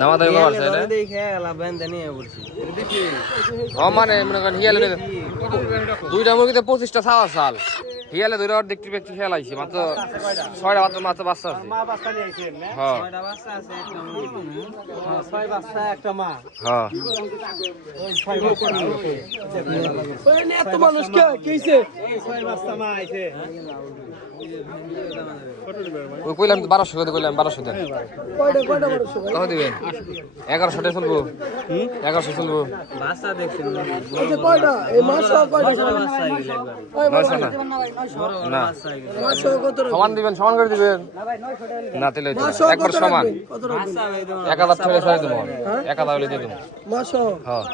নামা দাই করছে রে দেখে এলা বেন্দে নিয়ে বলছি ও মানে মনে করেন হিয়ালে দুইটা মুরগিতে 25টা ছাওয়া চাল হিয়ালে দুইটা অর্ধেক ট্রিপ একটু খেলাইছে মাত্র 6টা মাত্র বাচ্চা আছে মা বাচ্চা নিয়ে আইছেন না হ্যাঁ 6টা বাচ্চা আছে একটা মুরগি 6 বাচ্চা একটা মা হ্যাঁ ওই 6 বাচ্চা ওই নে এত মানুষ কে কইছে এই 6 বাচ্চা মা আইছে ওই কইলাম 1200 করে কইলাম 1200 দেন কয়টা 1200 কত দিবেন 1100 টাকা চলবো 1100 চলবো বাচ্চা দেখছেন এই যে কয়টা এই মাছ কয়টা বাচ্চা আইলে একবার না মাছ কত সমান দিবেন সমান করে দিবেন না তাহলে একবার সমান কত বাচ্চা 1000 ছেড়ে ছেড়ে দেবো 1000 হলে দিয়ে দেবো মাছ হ্যাঁ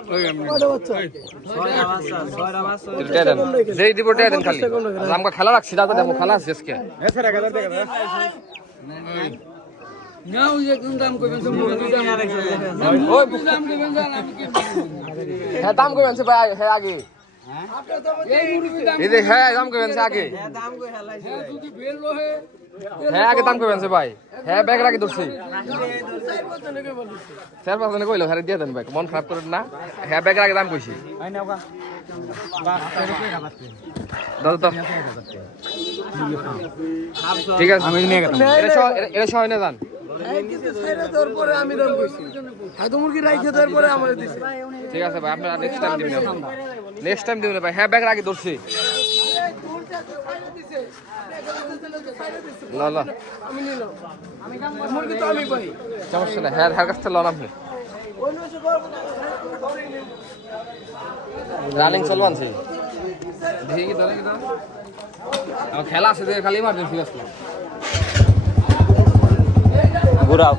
কয়টা বাচ্চা 6টা বাচ্চা যেই দিব টাকা দেন খালি আমগো খেলা রাখছি দাদা দেখো খেলা আছে আজকে নাও যে কোন দাম কইবেন মুরগি দাম ওই হ্যাঁ দাম কইবেন সে ভাই হ্যাঁ আগে এই মুরগি দাম এই যে হ্যাঁ দাম কইবেন সে আগে দাম কই হেলাইছে যদি বেল লোহে হ্যাঁ আগে দাম কইবেন সে ভাই হ্যাঁ ব্যাগ রাখি ধরছি 4-5 কইলো হ্যাঁ দিয়ে দেন ভাই মন খারাপ করেন না হ্যাঁ ব্যাগ রাখি দাম কইছি আই নাও গা বাস দাদা তো ঠিক আছে আমি নিয়ে গেলাম এটা সহ না জান আমি দাম কইছি হাতে মুরগি রাইখে তারপরে আমারে দিছে ঠিক আছে ভাই আপনারা নেক্সট টাইম দিবেন নেক্সট টাইম দিবেন ভাই হ্যাঁ ব্যাগ রাখি ধরছি লা লা আমি নিলাম মুরগি তো আমি পাই সমস্যা নাই হ্যাঁ হ্যাঁ কাছে লন আপনি রানিং চলবানছি দেখি কি ধরে কি দাও আমার খেলা আছে খালি ইমার্জেন্সি আসলে ঘুরাও